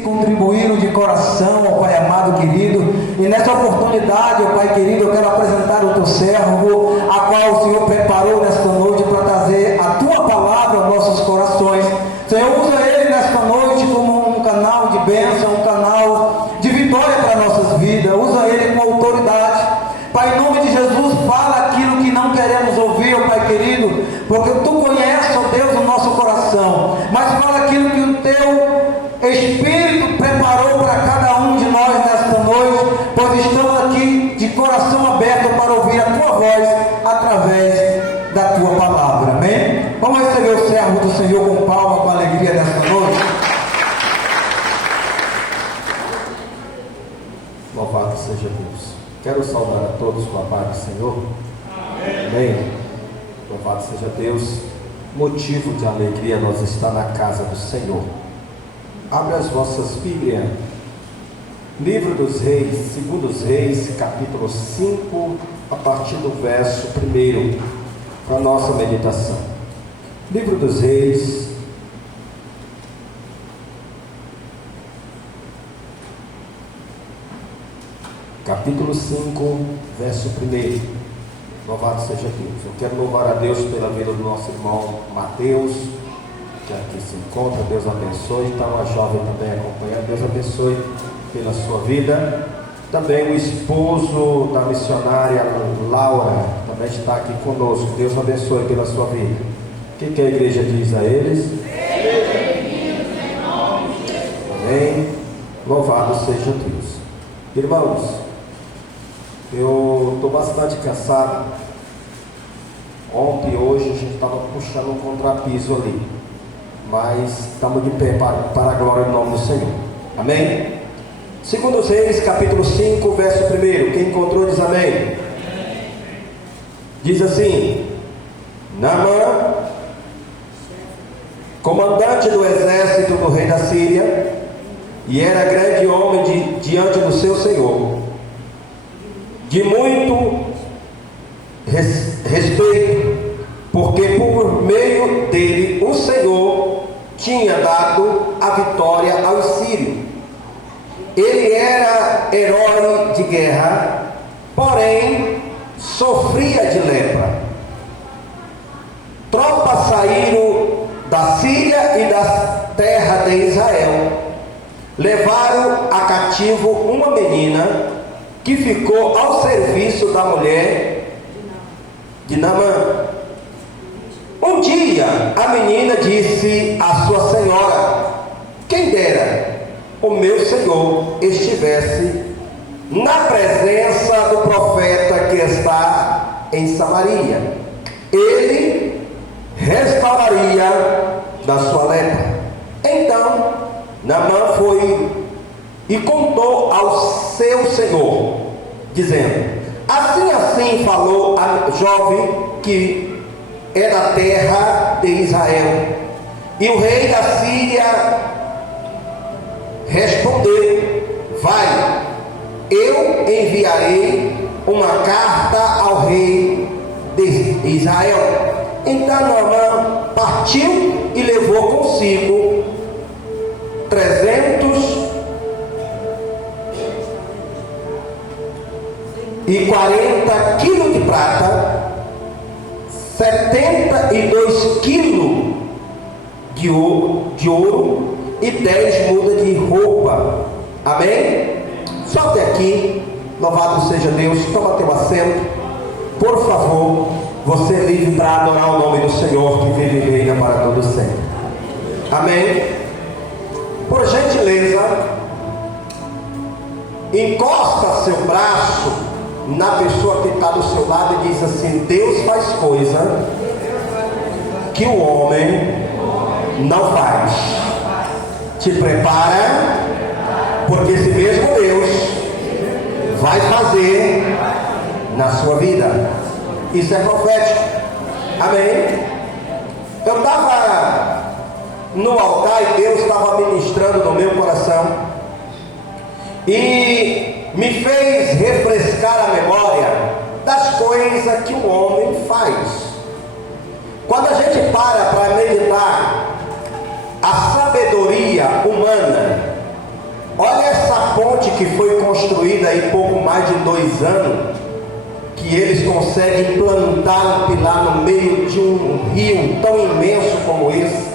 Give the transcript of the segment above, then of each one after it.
Contribuíram de coração, ó Pai amado, querido, e nessa oportunidade, ó Pai querido, eu quero apresentar o teu servo, a qual o Senhor preparou nesta noite para trazer a tua palavra aos nossos corações. Senhor, usa ele nesta noite como um canal de bênção, um canal de vitória para nossas vidas, usa ele com autoridade. Pai, em nome de Jesus, fala aquilo que não queremos ouvir, ó Pai querido, porque tu conheces, ó Deus, o nosso coração, mas fala aquilo que o teu Espírito preparou para cada um de nós nesta noite, pois estamos aqui de coração aberto para ouvir a tua voz através da tua palavra, amém? Vamos receber o servo do Senhor com palma, com alegria nesta noite. Louvado seja Deus. Quero saudar a todos com a paz do Senhor. Amém. Louvado seja Deus. Motivo de alegria nós estar na casa do Senhor. Abre as vossas Bíblias, Livro dos Reis, 2 Reis, capítulo 5, a partir do verso 1, para a nossa meditação. Livro dos Reis, capítulo 5, verso 1. Louvado seja Deus. Eu quero louvar a Deus pela vida do nosso irmão Mateus, que aqui se encontra. Deus abençoe. Está uma jovem também acompanhando. Deus abençoe pela sua vida. Também o esposo da missionária Laura também está aqui conosco. Deus abençoe pela sua vida. O que a igreja diz a eles? Amém. Louvado seja Deus. Irmãos, eu estou bastante cansado. Ontem e hoje a gente estava puxando um contrapiso ali, mas estamos de pé para a glória do nome do Senhor. Amém? 2 Reis, capítulo 5, verso 1. Quem encontrou diz amém. Diz assim: Naamã, comandante do exército do rei da Síria, e era grande homem diante do seu senhor, de muito respeito, porque por meio dele o Senhor tinha dado a vitória aos sírios. Ele era herói de guerra, porém sofria de lepra. Tropas saíram da Síria e da terra de Israel, levaram a cativo uma menina que ficou ao serviço da mulher de Naamã. Um dia a menina disse à sua senhora: quem dera o meu senhor estivesse na presença do profeta que está em Samaria, ele restauraria da sua lepra. Então Naamã foi e contou ao seu senhor, dizendo: assim falou a jovem que é da terra de Israel. E o rei da Síria respondeu: vai, eu enviarei uma carta ao rei de Israel. Então Naamã partiu e levou consigo 340 quilos de prata, 72 quilos de ouro e 10 mudas de roupa. Amém? Só até aqui. Louvado seja Deus. Toma teu assento, por favor. Você é livre para adorar o nome do Senhor, que vive e reina para todo sempre. Amém? Por gentileza, encosta seu braço na pessoa que está do seu lado e diz assim: Deus faz coisa que o homem não faz. Te prepara, porque esse mesmo Deus vai fazer na sua vida. Isso é profético. Amém? Eu estava no altar e Deus estava ministrando no meu coração e me fez refrescar a memória das coisas que o homem faz. Quando a gente para meditar a sabedoria humana, que foi construída em pouco mais de 2 anos, que eles conseguem plantar um pilar no meio de um rio tão imenso como esse,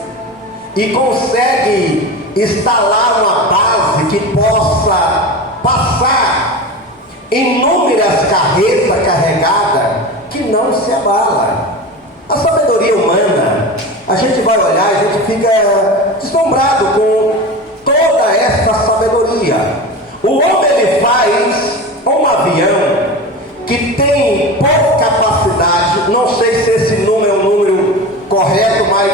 e conseguem instalar uma base que possa passar inúmeras carretas carregadas que não se abala. A sabedoria humana, a gente vai olhar e a gente fica deslumbrado com toda essa sabedoria. O homem, ele faz um avião que tem pouca capacidade, não sei se esse número é o número correto, mas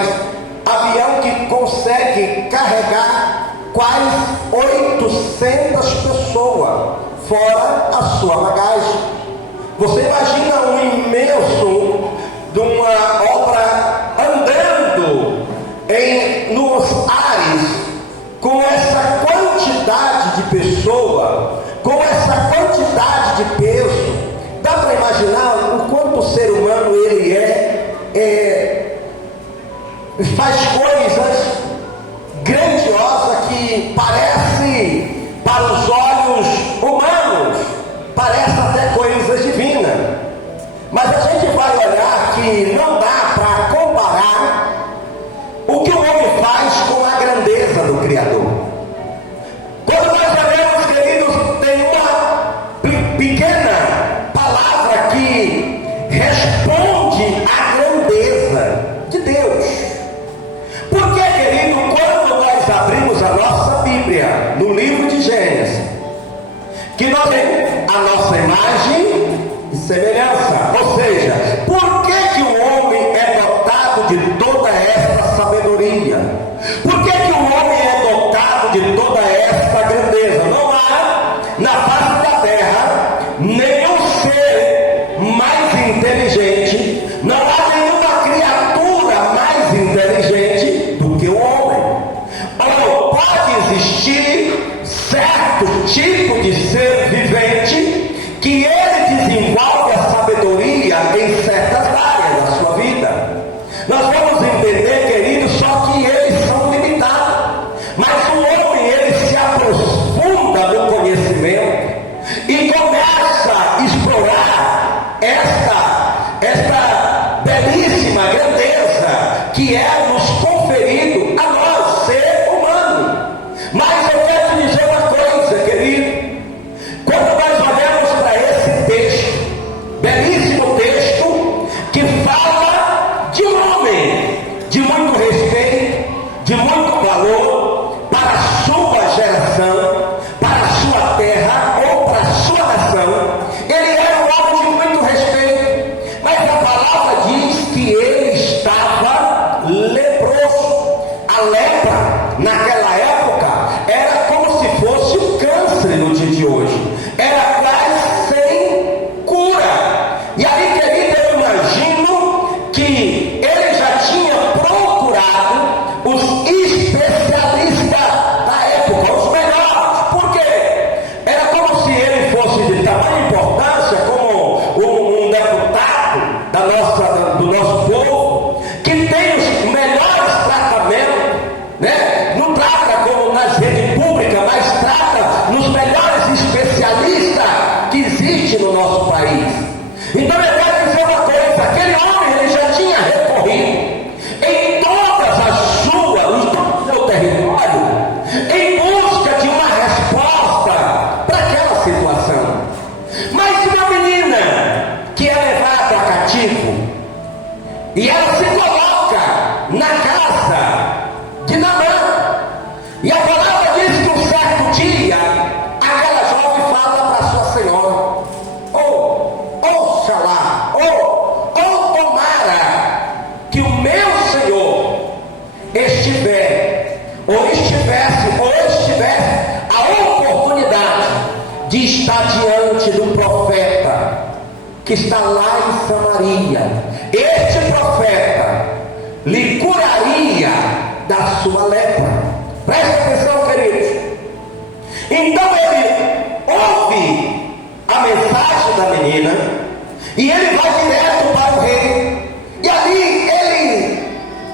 avião que consegue carregar quase 800 pessoas, fora a sua bagagem. Você imagina um imenso de uma obra andando nos ares, com essa quantidade de pessoa, com essa quantidade de peso. Dá para imaginar o quanto o ser humano ele faz coisas grandiosas que parece, para os olhos humanos, parece até coisas divinas. Mas a gente vai olhar que não dá para comparar o que o homem faz com a grandeza do Criador. Quando nós olhamos, queridos, tem uma pequena palavra que responde à grandeza de Deus. Porque, querido, quando nós abrimos a nossa Bíblia no livro de Gênesis, que nós temos a nossa imagem e semelhança, ou seja, por que o homem é dotado de toda essa sabedoria? Por que o homem é dotado de toda essa grandeza? Não há na face da terra nenhum ser mais inteligente, não há nenhuma criatura mais inteligente do que o homem. Ou pode existir certo tipo de ser vivente que ele desenvolve a sabedoria em certas áreas da sua vida. Nós vamos entender, queridos, só que eles são limitados. Mas o homem, ele se aprofunda no conhecimento e começa a explorar esta belíssima grandeza que é nos conferido a nós, ser humano. Mas eu quero te dizer uma coisa, querido. Quando nós olhamos para esse texto, belíssimo texto, que fala de um homem de muito respeito, de muito valor para a sua geração, para a sua terra ou para a sua nação. Ele era um homem de muito respeito, mas a palavra diz que ele estava leproso. A lepra, naquela época, era como se fosse o câncer no dia de hoje. Era quase sem cura. E aí, querido, eu imagino que ele já tinha procurado os especialistas da época, os melhores. Por quê? Era como se ele fosse de tamanha importância como um deputado do nosso povo, que tem os melhores tratamentos, né? Não trata como nas redes públicas, mas trata nos melhores especialistas que existem no nosso país. Então eu quero dizer uma coisa: aquele homem, ele já tinha recorrido em todo o seu território em busca de uma resposta para aquela situação. Mas uma menina que é levada a cativo, e ela se coloca na casa de Naamã, e a palavra diz que um certo dia aquela jovem fala para sua senhora: oxalá, tomara que o meu Senhor estivesse a oportunidade de estar diante do profeta que está lá em Samaria. Este profeta lhe curaria da sua lepra. Preste atenção, queridos. Então ele ouve a mensagem da menina e ele vai direto para o rei. E ali ele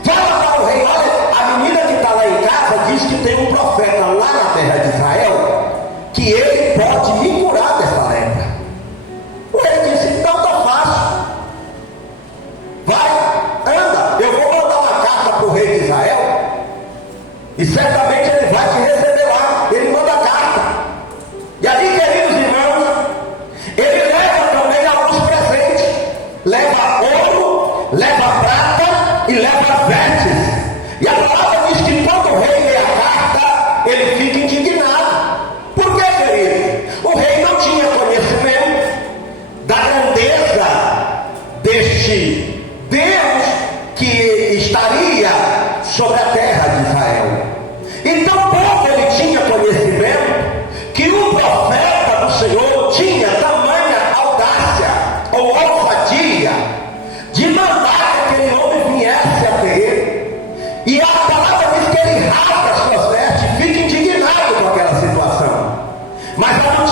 fala para o rei: olha, a menina que está lá em casa diz que tem um profeta lá na terra de Israel, que ele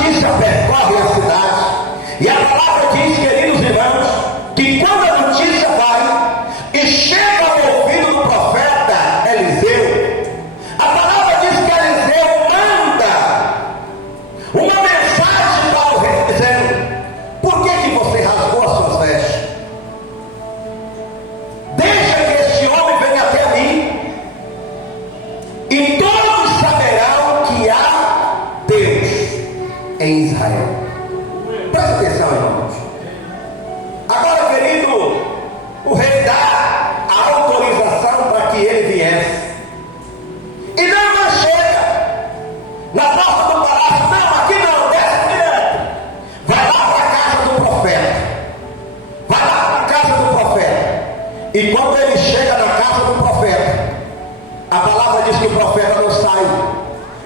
notícia percorre a cidade. E a palavra diz, queridos irmãos, que quando a notícia vai e chega ao ouvido do profeta Eliseu, a palavra diz que Eliseu manda uma mensagem para o rei, dizendo: por que você rasgou as suas vestes? Deixa que este homem venha até mim, e todos saberão que há Deus em Israel. Presta atenção, irmãos. Agora, querido, o rei dá a autorização para que ele viesse. E não chega na porta do palácio. Não, aqui não, desce direto. Vai lá para a casa do profeta. Vai lá para a casa do profeta. E quando ele chega na casa do profeta, a palavra diz que o profeta não sai,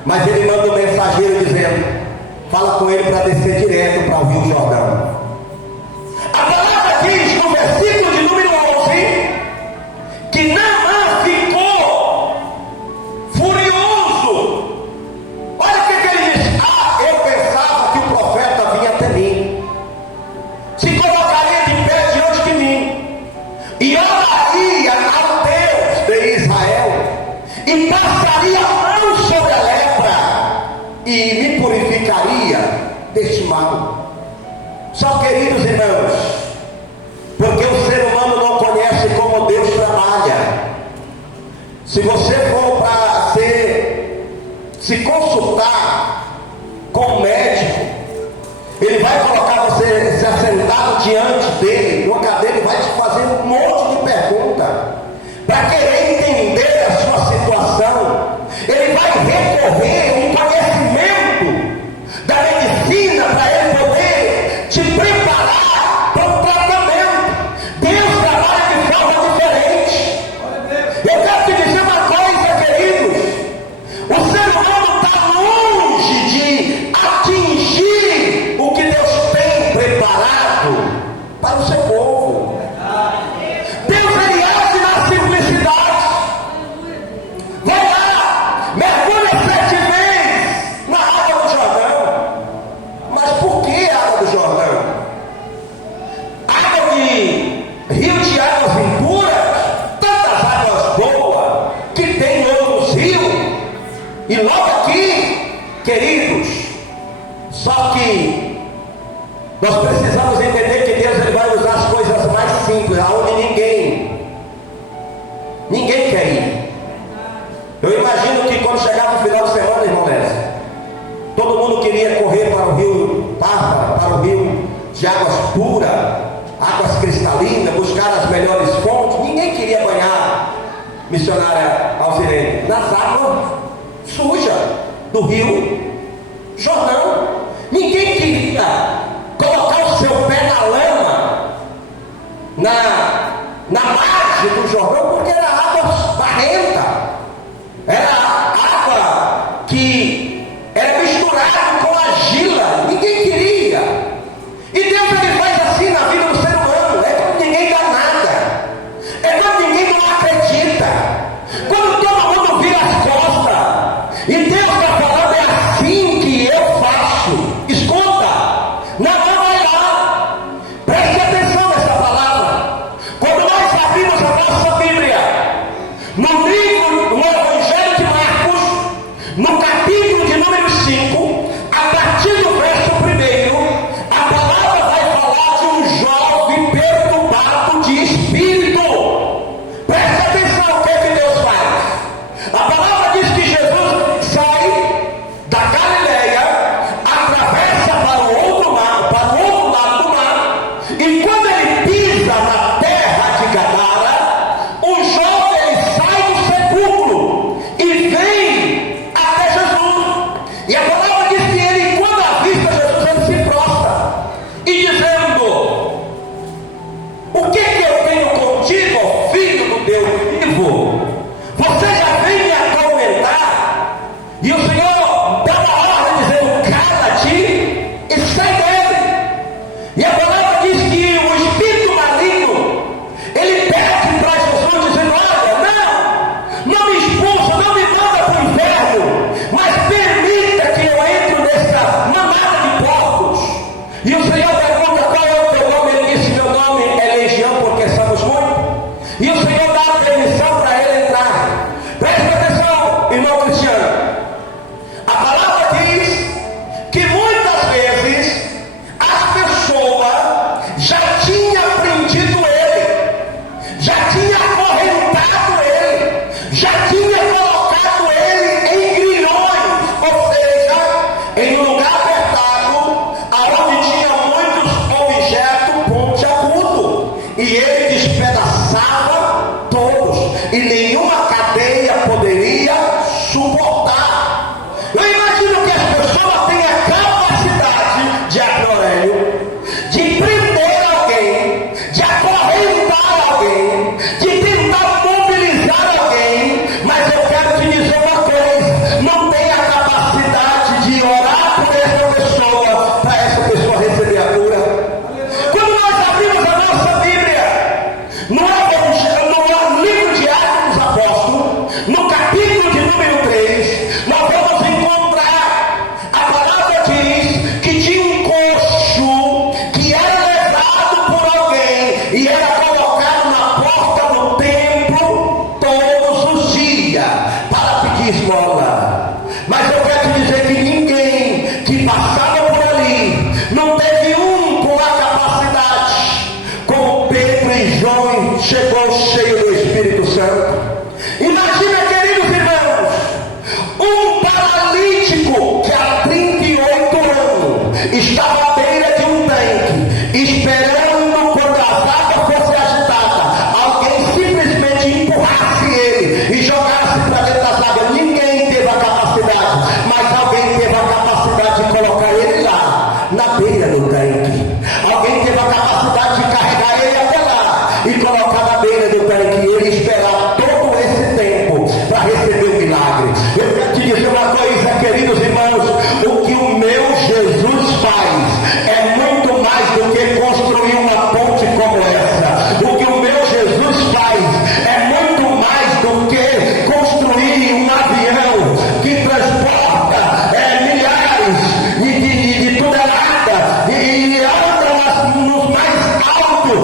mas ele manda um mensageiro dizendo: fala com ele para descer direto para o Rio Jordão. A palavra diz no versículo de número 11 que Naamã ficou furioso. Olha o que ele diz: eu pensava que o profeta vinha até mim, se colocaria de pé diante de mim e oraria ao Deus de Israel e passaria a mão sobre a lepra e me purificaria deste mal. Só, queridos irmãos, porque o ser humano não conhece como Deus trabalha. Se você for para se consultar com um médico, ele vai colocar você se assentado diante dele, numa cadeira, e vai te fazer um monte de perguntas para querer entender a sua situação. Ele vai recorrer um conhecimento da medicina para ele poder te preparar para o tratamento. Deus trabalha de forma diferente. Eu quero te dizer uma coisa, queridos: o ser humano está longe de atingir o que Deus tem preparado para o seu povo. Deus, ele age na simplicidade. Vai lá, mergulha 7 vezes na água do Jordão. Mas por que a água do Jordão? Água de rio de águas impuras, tantas águas boas que tem em outros rios. E logo aqui, queridos, só que nós precisamos entender que Deus, ele vai usar as coisas mais simples, aonde ninguém quer ir. Eu imagino que quando chegava o final de semana, irmão Nécio, todo mundo queria correr para o rio Parva, para o rio de águas puras, águas cristalinas, buscar as melhores fontes. Ninguém queria banhar, missionária Alzirene, nas águas sujas do rio Jordão. Ninguém queria colocar o seu pé na lama, na margem do Jordão, porque era água barrenta. Era água que era misturada com argila. Ninguém queria. E Deus, ele faz assim na vida do ser humano. É quando ninguém dá nada. É quando ninguém não acredita. Quando todo mundo vira as costas. E Deus está falando: é assim que eu faço. Escuta, não vai lá. Preste atenção nessa palavra. Quando nós abrimos a nossa Bíblia, no Evangelho de Marcos, no capítulo de número 5, a partir do verso de orar por essa pessoa, para essa pessoa receber a cura. Quando nós abrimos a nossa Bíblia, no livro de Atos dos Apóstolos, no capítulo de número 3, nós vamos encontrar, a palavra diz que tinha um coxo que era levado por alguém e era colocado na porta do templo todos os dias para pedir esmola. Mas eu quero te dizer que ninguém que passava por ali não teve um com a capacidade, como Pedro e João chegou cheio do Espírito Santo. Imagina, queridos irmãos, um paralítico que há 38 anos estava à beira de um tanque, esperando quando a água fosse agitada, alguém simplesmente empurrasse ele e jogasse para dentro das águas. Ninguém teve a capacidade, mas alguém teve a capacidade de colocar ele lá, na beira do tanque. Alguém teve a capacidade de carregar ele até lá e colocar na beira do tanque e ele esperar todo esse tempo para receber o milagre. Eu quero te dizer uma coisa, queridos irmãos, o que o meu Jesus faz é muito mais do que construir uma ponte como essa. O que o meu Jesus faz é muito mais do que construir um avião que transporta milhares de toneladas e anda nos mais altos.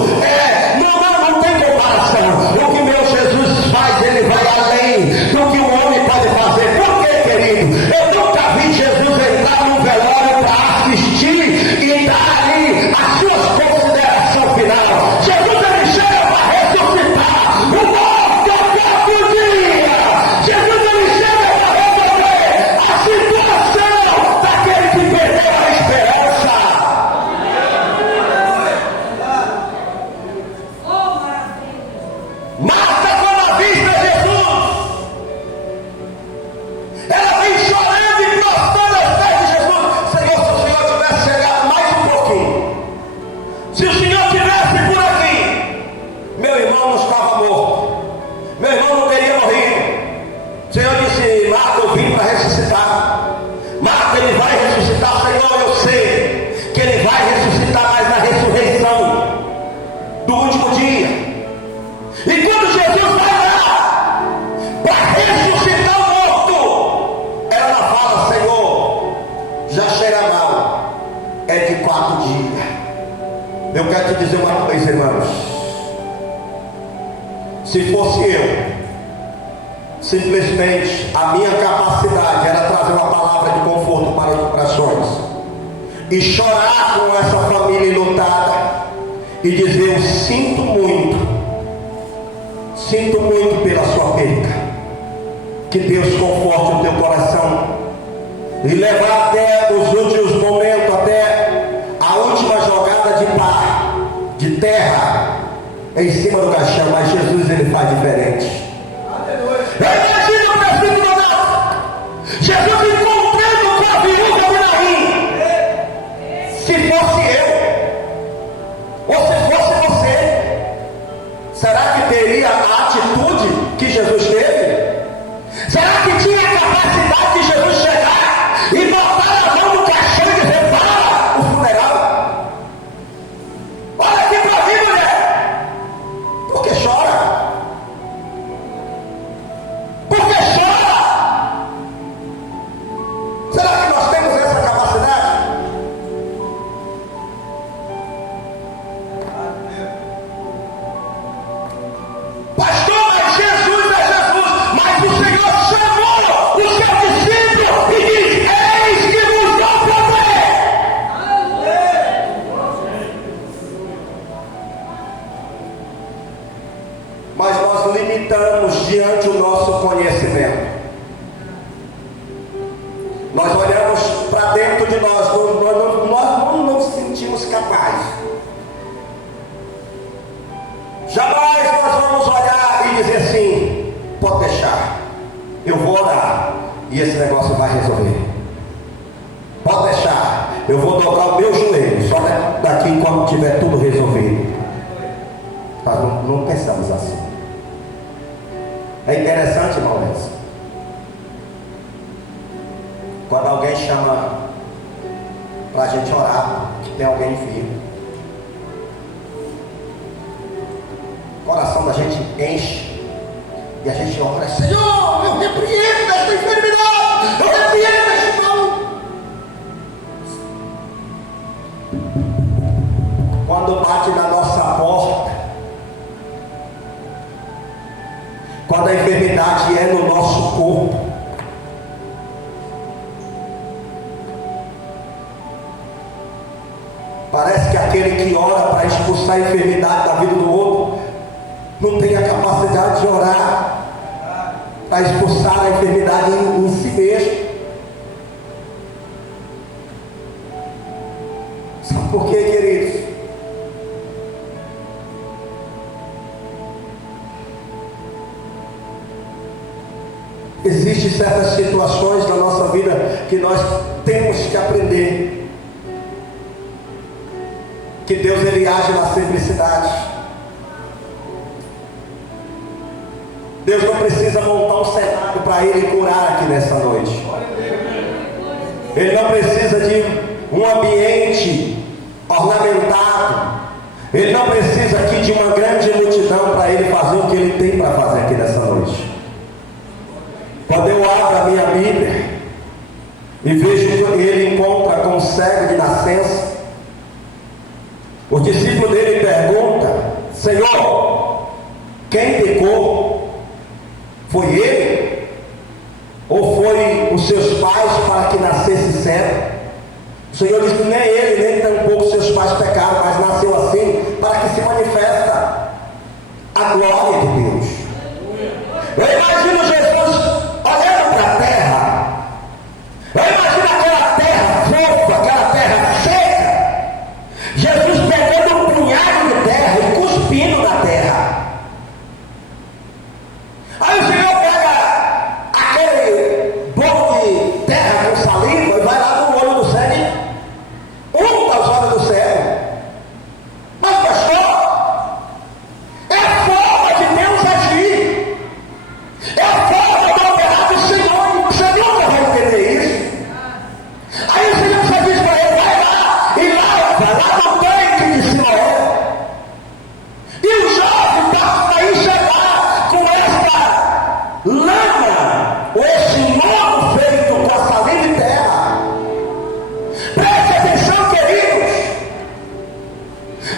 Não tem comparação. O que meu Jesus faz, ele vai além do que o homem pode fazer. Por quê, querido? Eu nunca vi Jesus entrar num velório para assistir e dar ali as suas considerações finais. Jesus, ele chega para ressuscitar o morto ao quarto dia. Jesus, ele chega para resolver a situação daquele que perdeu a esperança. Marta, quando avista Jesus, ela vem chorando e prostrando aos pés de Jesus. Senhor, se o Senhor tivesse chegado mais um pouquinho, se o Senhor tivesse por aqui, meu irmão não estava morto, meu irmão não teria morrido. O Senhor disse: Marta, eu vim para ressuscitar. Marta, ele vai ressuscitar. Senhor, eu sei que ele vai ressuscitar, mas na ressurreição do último dia. E quando Jesus vai lá para ressuscitar o morto, ela fala: Senhor, já cheira mal, é de 4 dias. Eu quero te dizer uma coisa, irmãos. Se fosse eu, simplesmente a minha capacidade era trazer uma palavra de conforto para os corações e chorar com essa família enlutada e dizer: eu sinto muito pela sua perda, que Deus conforte o teu coração, e levar até os últimos momentos, até a última jogada de pá, de terra em cima do caixão. Mas Jesus, ele faz diferente. Imagina o versículo 9, Jesus encontrando com a viúva de Naim. Se fosse eu, ou se fosse você, será que teria a atitude que Jesus teve? Será que tinha a capacidade de Jesus chegar e botar a mão no caixão e dizer: para o funeral? Olha aqui para mim, mulher. Por que chora? Por que chora? Será que nós temos essa capacidade? Pastor, mas Jesus é Jesus. Mas o Senhor chamou o seu discípulo e diz: eis que nos dá poder. Mas nós limitamos diante o nosso conhecimento. Nós olhamos para dentro de nós, nós não nos sentimos capazes. Jamais nós vamos olhar e dizer assim: pode deixar, eu vou orar e esse negócio vai resolver. Pode deixar, eu vou dobrar o meu joelho só daqui quando tiver tudo resolvido. Nós não pensamos assim. É interessante, irmão. Quando alguém chama para a gente orar, que tem alguém enfermo, o coração da gente enche e a gente ora: Senhor, eu repreendo esta enfermidade, eu repreendo este mal. Quando bate na nossa porta, quando a enfermidade é no nosso corpo, parece que aquele que ora para expulsar a enfermidade da vida do outro não tem a capacidade de orar para expulsar a enfermidade em si mesmo. Sabe por quê, queridos? Existem certas situações na nossa vida que nós temos que aprender que Deus, Ele age na simplicidade. Deus não precisa montar um cenário para Ele curar aqui nessa noite. Ele não precisa de um ambiente ornamentado. Ele não precisa aqui de uma grande multidão para Ele fazer o que Ele tem para fazer aqui nessa noite. Quando eu abro a minha Bíblia e vejo que Ele encontra com um cego de nascença, o discípulo dele pergunta: Senhor, quem pecou? Foi ele? Ou foi os seus pais para que nascesse cego? O Senhor disse: nem ele, nem tampouco seus pais pecaram, mas nasceu assim para que se manifesta a glória de Deus. Eu imagino Jesus olhando para a terra. Eu imagino aquela terra fofa, aquela terra seca. Jesus pegando um punhado de terra e cuspindo na terra. Aí o Senhor pega aquele bolo de terra com saliva e vai lá no olho do cego e unta os olhos do cego. Mas pastor, é a forma de Deus agir, é a forma de operar do Senhor. O Senhor não vai entender isso. Aí o Senhor só diz para ele: vai lá e lava lá no tanque de Siloé. E o jovem está para enxergar com esta lama, ou esse lodo feito com a saliva e terra. Preste atenção, queridos.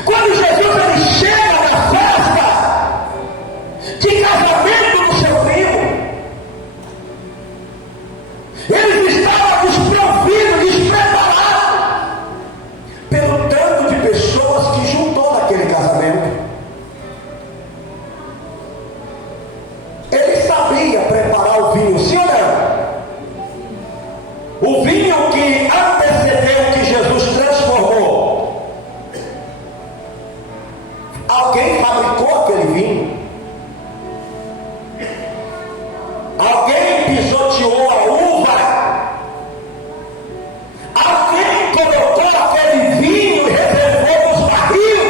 Quando Jesus ele chega na festa de casamento do seu primo, eles estavam desprovidos, despreparados pelo tanto de pessoas que juntou naquele casamento. Ele sabia preparar o vinho, sim ou não? O vinho que antecedeu, que Jesus transformou. Alguém fabricou aquele vinho. Alguém pisoteou a uva. Alguém colocou aquele vinho e reservou nos barris.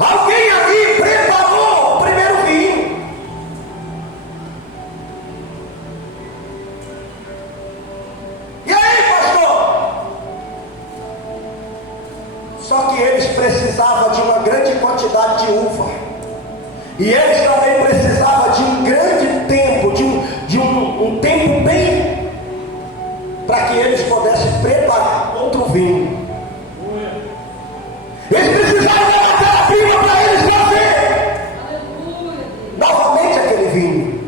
Alguém ali preparou o primeiro vinho. E aí, pastor? Só que eles precisavam de uma grande quantidade de uva. E eles também precisavam de um grande tempo, de um tempo bem, para que eles pudessem preparar outro vinho. Eles precisavam da matéria-prima para eles fazer novamente aquele vinho.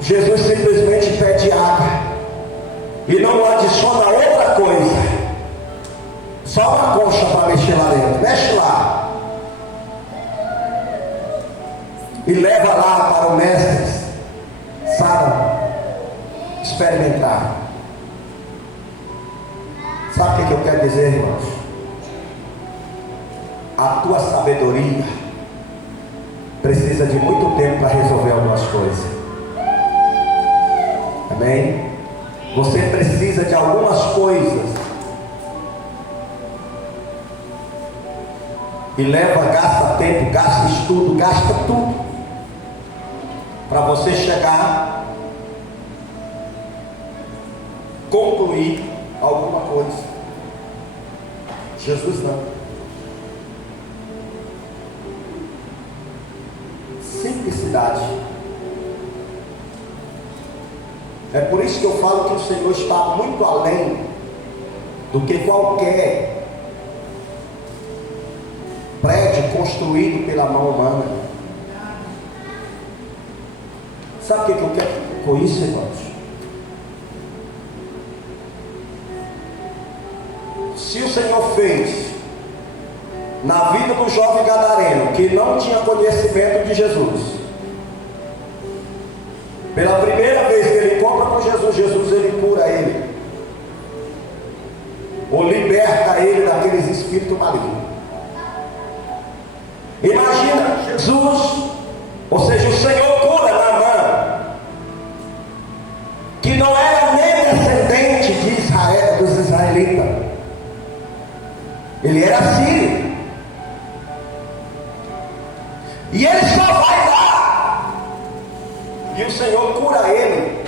Jesus simplesmente pede água e não adiciona outra coisa, só uma concha para mexer lá dentro. Mexe lá e leva lá para o mestre Sara experimentar. Sabe o que eu quero dizer, irmãos? A tua sabedoria precisa de muito tempo para resolver algumas coisas. Amém? Você precisa de algumas coisas e gasta tempo, gasta estudo, gasta tudo, para você chegar, concluir alguma coisa. Jesus não. Simplicidade. É por isso que eu falo que o Senhor está muito além do que qualquer prédio construído pela mão humana. Sabe o que eu quero com isso, irmãos? Se o Senhor fez na vida do jovem gadareno, que não tinha conhecimento de Jesus, pela primeira vez que ele encontra com Jesus, ele cura ele, ou liberta ele daqueles espíritos malignos. Imagina Jesus, ou seja, o Senhor cura Naamã, que não era nem descendente de Israel, dos israelitas, ele era sírio, e ele só vai lá, e o Senhor cura ele,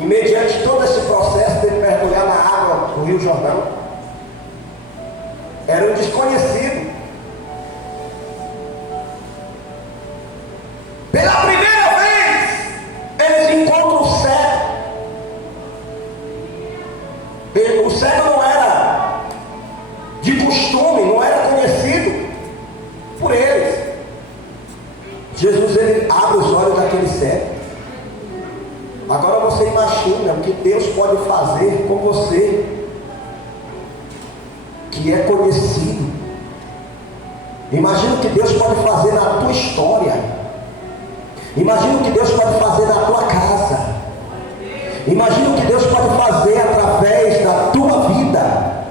e mediante todo esse processo dele mergulhar na água do Rio Jordão, era um desconhecido. Pela primeira vez, eles encontram o cego. O cego não era de costume, não era conhecido por eles. Jesus, ele abre os olhos daquele cego. Agora você imagina o que Deus pode fazer com você, que é conhecido. Imagina o que Deus pode fazer na tua história. Imagina o que Deus pode fazer na tua casa. Imagina o que Deus pode fazer através da tua vida.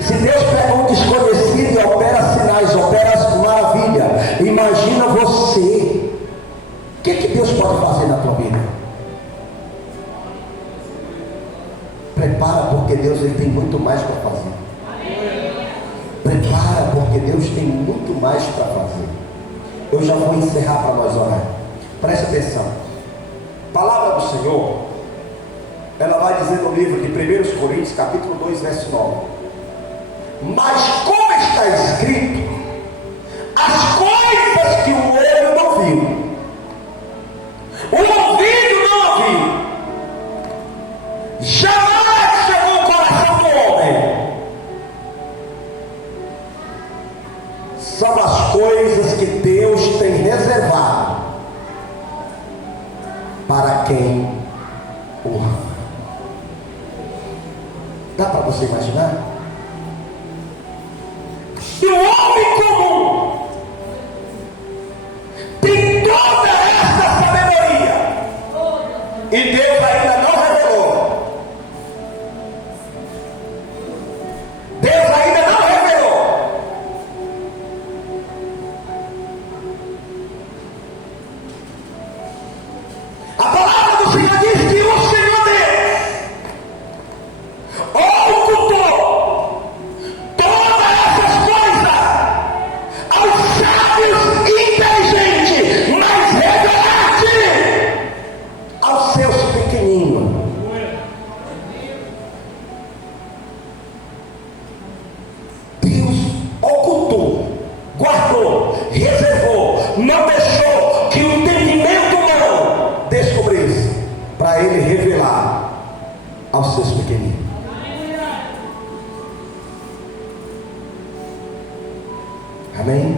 Se Deus pega um desconhecido e opera sinais, opera maravilha, imagina você. O que Deus pode fazer na tua vida? Prepara, porque Deus ele tem muito mais para fazer. Prepara, porque Deus tem muito mais para fazer. Eu já vou encerrar para nós orar. Preste atenção. A palavra do Senhor, ela vai dizer no livro de 1 Coríntios, capítulo 2, verso 9. Mas como está escrito, as coisas que o olho não viu, o ouvido não ouviu, jamais chegou ao coração do homem, são as coisas que Deus tem reservado para quem o ama. Dá para você imaginar? Se o homem comum tem toda essa sabedoria e Deus ainda não revelou, Deus ainda não revelou, a palavra do Senhor diz que o Senhor Deus ocultou todas essas coisas aos sábios inteligentes, mas revelaste aos seus pequeninos. Deus ocultou, guardou, reservou, não deixou que o entendimento humano descobrisse, para ele revelar aos seus pequeninos. Amém?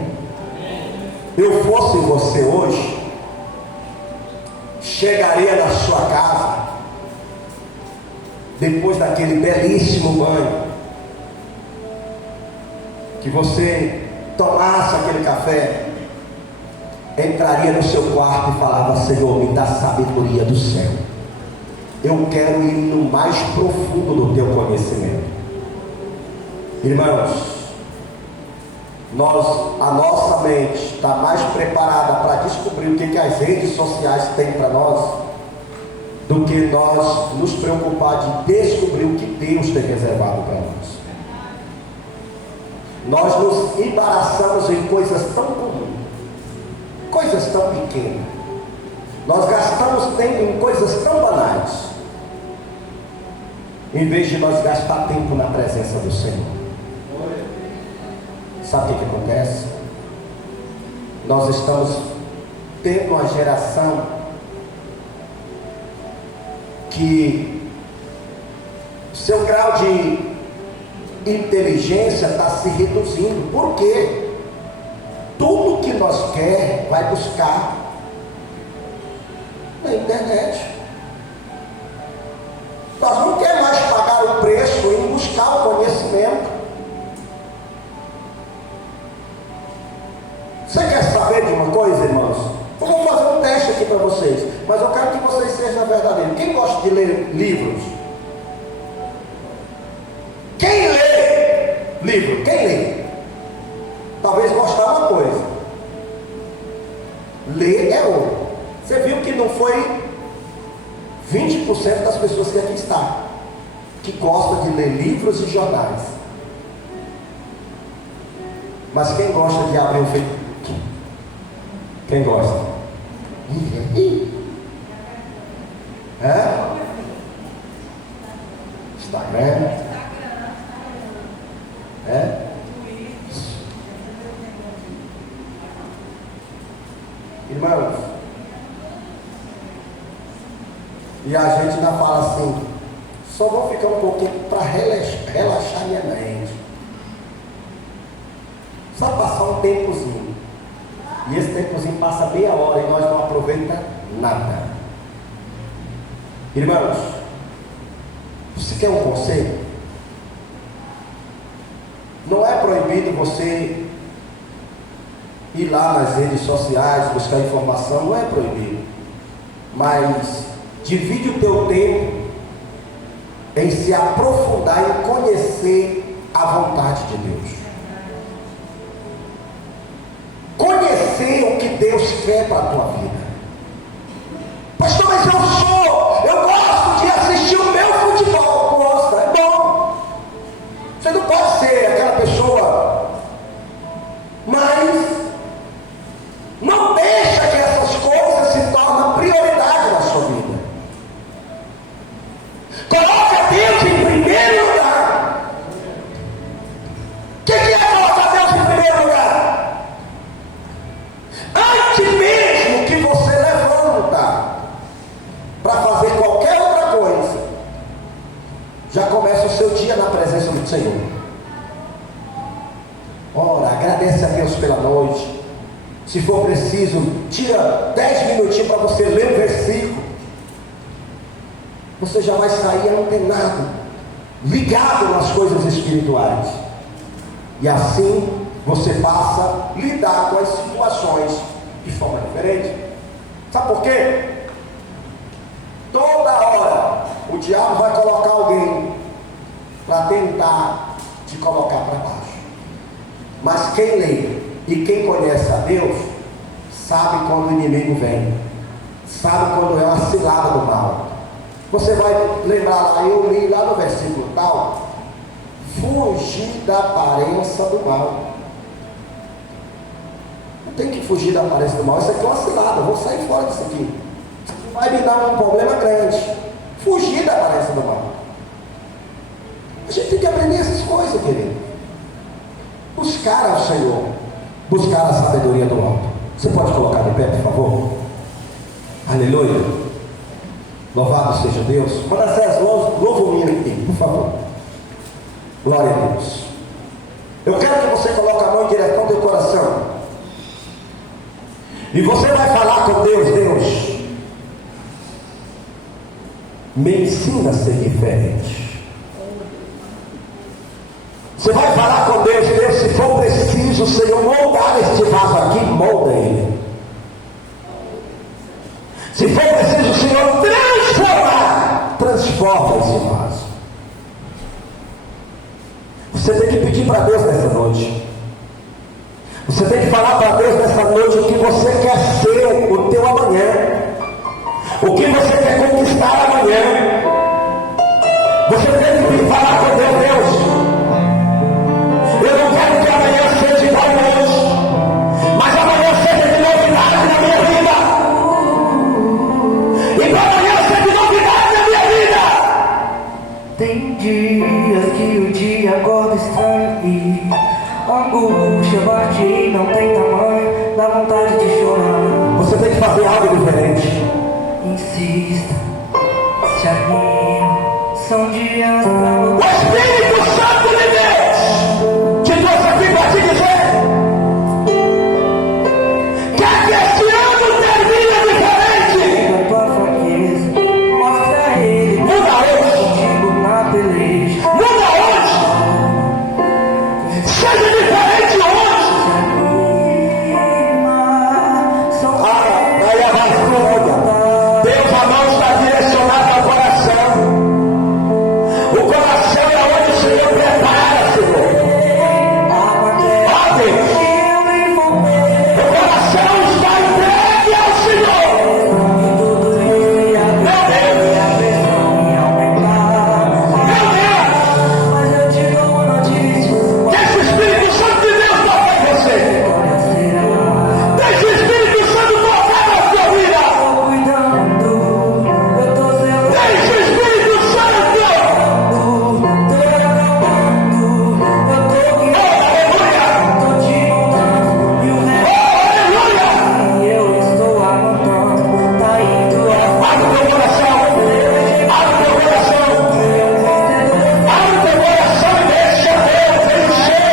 Eu fosse você hoje, chegaria na sua casa, depois daquele belíssimo banho, que você tomasse aquele café, entraria no seu quarto e falava: Senhor, me dá sabedoria do céu, eu quero ir no mais profundo do teu conhecimento. Irmãos, a nossa mente está mais preparada para descobrir o que as redes sociais têm para nós, do que nós nos preocupar de descobrir o que Deus tem reservado para nós. Nós nos embaraçamos em coisas tão comuns. coisas tão pequenas. Nós gastamos tempo em coisas tão banais, em vez de nós gastar tempo na presença do Senhor. Sabe o que acontece? Nós estamos tendo uma geração que seu grau de inteligência está se reduzindo. Por quê? Tudo que nós quer vai buscar na internet. Nós não queremos mais pagar o preço em buscar o conhecimento. Você quer saber de uma coisa, irmãos? Eu vou fazer um teste aqui para vocês, mas eu quero que vocês sejam verdadeiros. Quem gosta de ler livros? Quem lê livro? Quem lê? Talvez gostar uma coisa. Ler é ouro. Você viu que não foi 20% das pessoas que aqui estão que gostam de ler livros e jornais. Mas quem gosta de abrir o Facebook? Quem gosta? É? Instagram? É? Irmãos, e a gente ainda fala assim, só vou ficar um pouquinho para relaxar minha mente. Só passar um tempozinho. E esse tempozinho passa meia hora e nós não aproveitamos nada. Irmãos, você quer um conselho? Não é proibido você ir lá nas redes sociais, buscar informação, não é proibido. Mas divide o teu tempo em se aprofundar e conhecer a vontade de Deus. Conhecer o que Deus quer para a tua vida. Pastor, mas eu gosto de assistir o meu futebol. Gosta, é bom. Você não pode ser aquela pessoa, mas não deixa que essas coisas se tornem prioridade na sua vida. Coloca Deus em primeiro lugar. O que é colocar Deus em primeiro lugar? Antes mesmo que você levanta para fazer qualquer outra coisa, já começa o seu dia na presença do Senhor. Ora, agradece a Deus pela noite. Se for preciso, tira 10 minutinhos para você ler um versículo. Você já vai sair antenado, ligado nas coisas espirituais. E assim você passa a lidar com as situações de forma diferente. Sabe por quê? Toda hora o diabo vai colocar alguém para tentar te colocar para baixo. Mas quem lê e quem conhece a Deus sabe quando o inimigo vem, sabe quando é uma cilada do mal. Você vai lembrar lá, eu li lá no versículo tal, fugir da aparência do mal. Não tem que fugir da aparência do mal. Isso aqui é uma cilada, eu vou sair fora disso aqui. Vai me dar um problema grande. Fugir da aparência do mal. A gente tem que aprender essas coisas, querido. Buscar ao Senhor, buscar a sabedoria do alto. Você pode colocar de pé, por favor? Aleluia. Louvado seja Deus. Manassés, louva o menino aqui, por favor. Glória a Deus. Eu quero que você coloque a mão em direção ao teu coração. E você vai falar com Deus. Deus, me ensina a ser diferente. Você vai falar com Deus. Deus, se for preciso, Senhor, moldar este vaso aqui, molda ele. Se for preciso, Senhor, transforma esse vaso. Você tem que pedir para Deus nessa noite. Você tem que falar para Deus nessa noite o que você quer ser, o teu amanhã, o que você quer conquistar amanhã. Você tem que falar com Deus. Deus, eu não quero que amanhã seja igual a hoje, mas amanhã seja de novidade. angústia bate, não tem tamanho, dá vontade de chorar. Você tem que fazer algo diferente. Insista, se anime, são dias pra O Espírito Santo de Deus te trouxe aqui para te dizer que esse ano termina diferente. a tua fraqueza, mostra a ele, Muda hoje. contigo na peleja. Muda hoje. Seja diferente hoje. Daí a mais toda. Deus a mão está direcionada ao coração. O coração é onde o Senhor prepara, Senhor. Ó Deus. O coração está entregue ao Senhor. Meu Deus. Deixa o Espírito Santo de Deus tocar em você. Deixa o Espírito Santo tocar na sua vida. Deixa o Espírito Santo. Abre o teu coração. Abre o teu coração. Abre o teu coração e deixa Deus encher.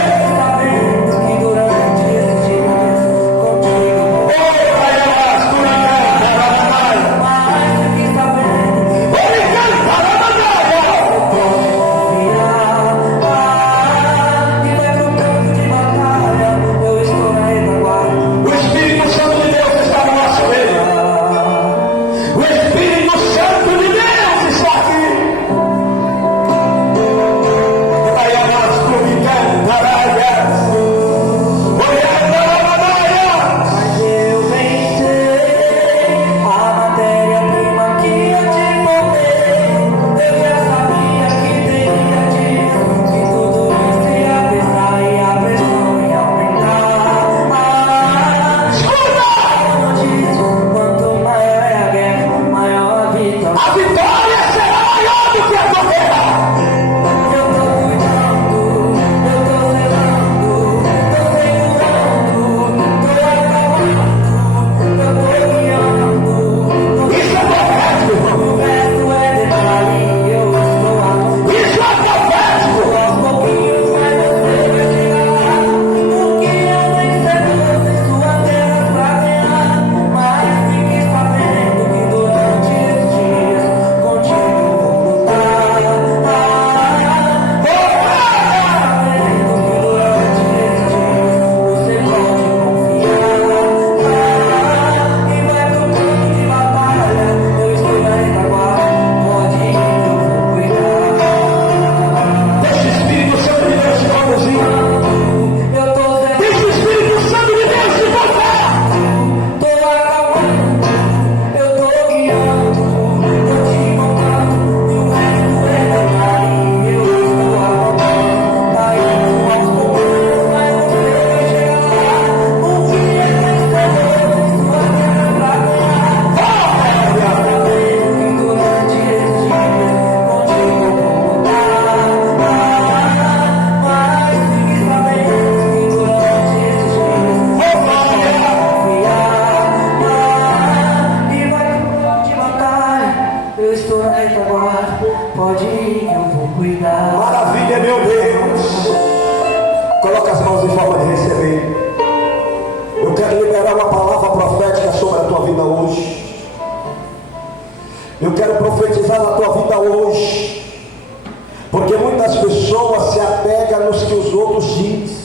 O Espírito Santo de Deus está no nosso meio. O Espírito Santo de Deus está aqui. Aí a nós publicando paraias. Olhando a batalha. Mas eu venci a matéria-prima que eu te mostrei. Eu já sabia que teria dias que tudo isso ia pesar e a pressão ia aumentar. Quanto maior é a guerra, maior a vitória. A vitória será maior do que a tua guerra. Eu tô cuidando, eu tô zelando, tô segurando, tô acalmando, eu tô guiando. Isso é profético, irmão. O resto é detalhe, eu estou amando. Isso é profético. Aos pouquinhos, mas você vai chegar. O que eu vencer todas suas guerras pra ganhar. Mas fique sabendo que durante esses dias contigo vou lutar. Sabendo que durante esses dias você pode confiar. E vai pro campo de batalha, eu estou na retaguarda. Pode ir, eu vou cuidar. Deixa o Espírito Santo de Deus te conduzir. Eu tô zelando, Deixa o Espírito Santo de Deus te tocar. tô acalmando, eu tô guiando, tô te montando, e o resto é detalhe, eu estou amando, tá indo aos poucos, mas você vai chegar lá. O que é vencedor, sua guerra pra ganhar. Sabendo que durante esses dias, contigo vou lutar. Mas fique sabendo que durante esses dias, e vai pro campo de batalha. Eu estou na retaguarda. Pode ir, eu vou cuidar. Maravilha, meu Deus. Coloca as mãos em forma de receber. Eu quero liberar uma palavra profética sobre a tua vida hoje. Eu quero profetizar na tua vida hoje. Porque muitas pessoas se apegam nos que os outros dizem.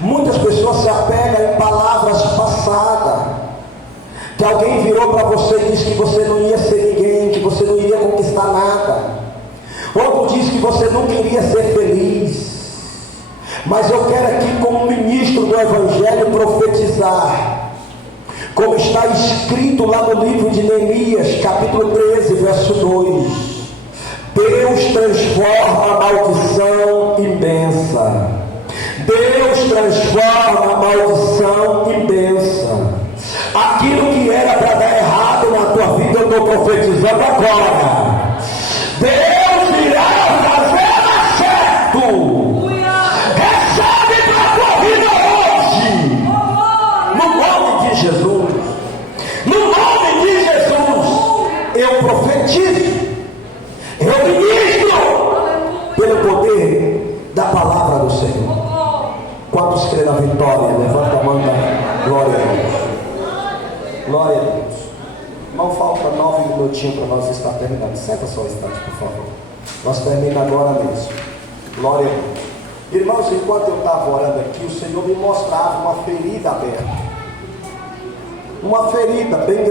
Muitas pessoas se apegam em palavras passadas. Que alguém virou para você e disse que você não ia ser ninguém, que você não iria conquistar nada. Outro disse que você não queria ser feliz. Mas eu quero aqui, como ministro do Evangelho, profetizar. Como está escrito lá no livro de Neemias, capítulo 13, verso 2. Deus transforma a maldição em bênção. Deus transforma a maldição em bênção. Aquilo que era para dar errado na tua vida, eu estou profetizando agora. Deus irá fazer dar certo. Recebe para na vitória. Levanta a mão, glória a Deus. Glória a Deus. Não falta 9 minutinhos para nós estar terminando. Senta só um instante, por favor. Nós terminamos agora mesmo. Glória a Deus. Irmãos, enquanto eu estava orando aqui, o Senhor me mostrava uma ferida aberta. Uma ferida bem grande.